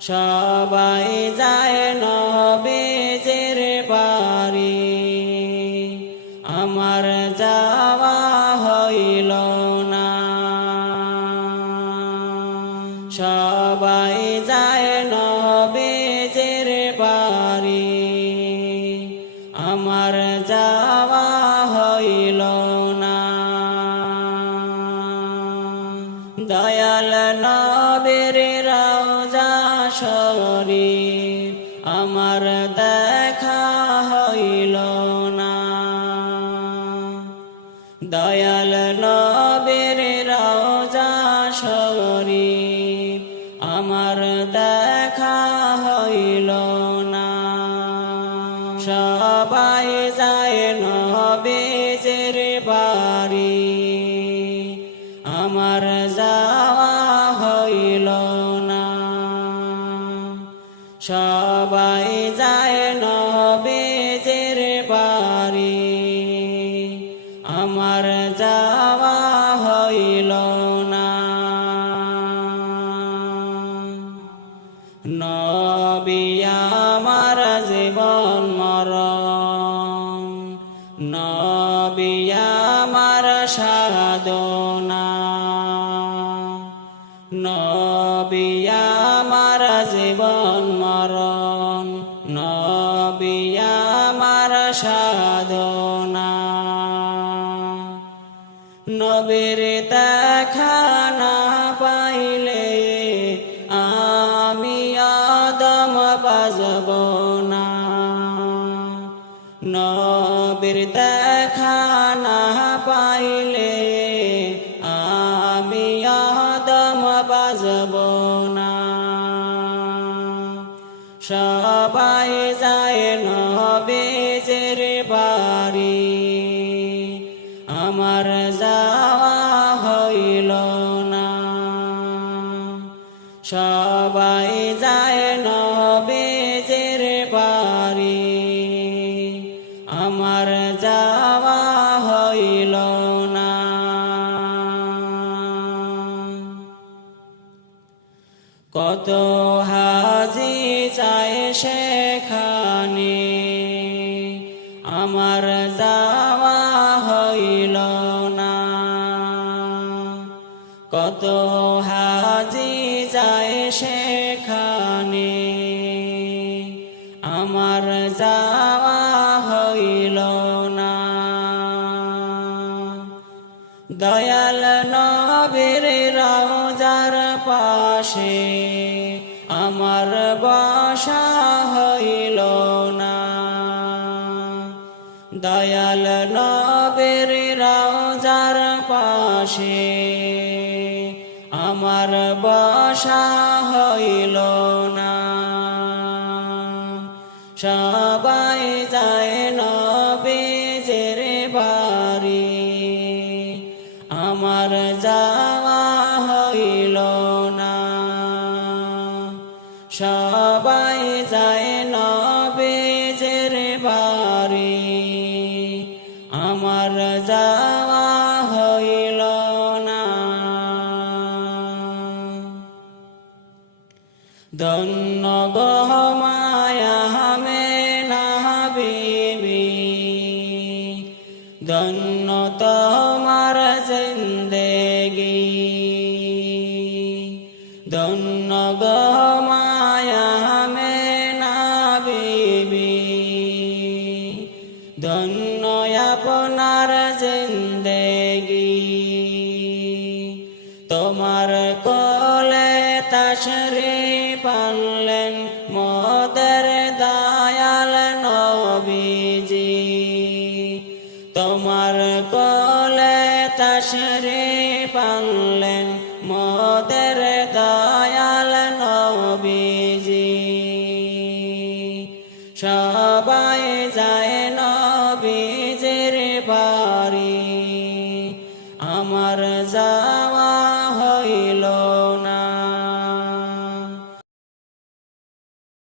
সবাই যায় নবীজির বাড়ি, আমার যাওয়া হইল না। সবাই যায় নবীজির বাড়ি, আমার যাওয়া হইল না। দয়াল নবীর রওজা শরীফ আমার দেখা হইল না। দয়াল নবীর রওজা শরীফ আমার দেখা হইল না। সবাই যায় নবীজির বাড়ি, আমার যাওয়া হইল না। সবাই যায় নবীজির বাড়ি, আমার যাওয়া হইল না। নবী আমার জীবন মরণ, নবী আমার সাধনা, নবী আমার জীবন মরণ, নবী আমার সাধনা। নবীর দেখা না পাইলে আমি আদম বাজব না। নবীর দেখা না পাইলে আমি আদম বাজব না। সবাই যায় নবীজির বাড়ি, আমার যাওয়া হইল না। সবাই যায় নবীজির বাড়ি, আমার যাওয়া হইল না। কত হাজি যায় সেখানে, আমার যাওয়া হইল না। কত হাজি যায় সেখানে, আমার যাওয়া হইল না। দয়াল নবীর রওজার পাশে আমার বসা হইল না। দয়াল নবীর রওজার পাশে আমার বসা হইল না। সবাই যায় নবীজির বাড়ি, আমার যাওয়া হইল না। সবাই যায় নবীজির বাড়ি, আমার যাওয়া হইল না। ধন্য গো মায়া আমেনা বিবি, ধন্য তোমার জিন্দেগি। ধন্য গো মায়া আমেনা বিবি, ধন্য আপনার জিন্দেগি। তোমার কোলে তাশরীফ আনলেন মোদের দয়াল নবীজি। তোমার কোলে তাশরীফ আনলেন মোদের দয়াল নবীজি। সবাই যায় নবী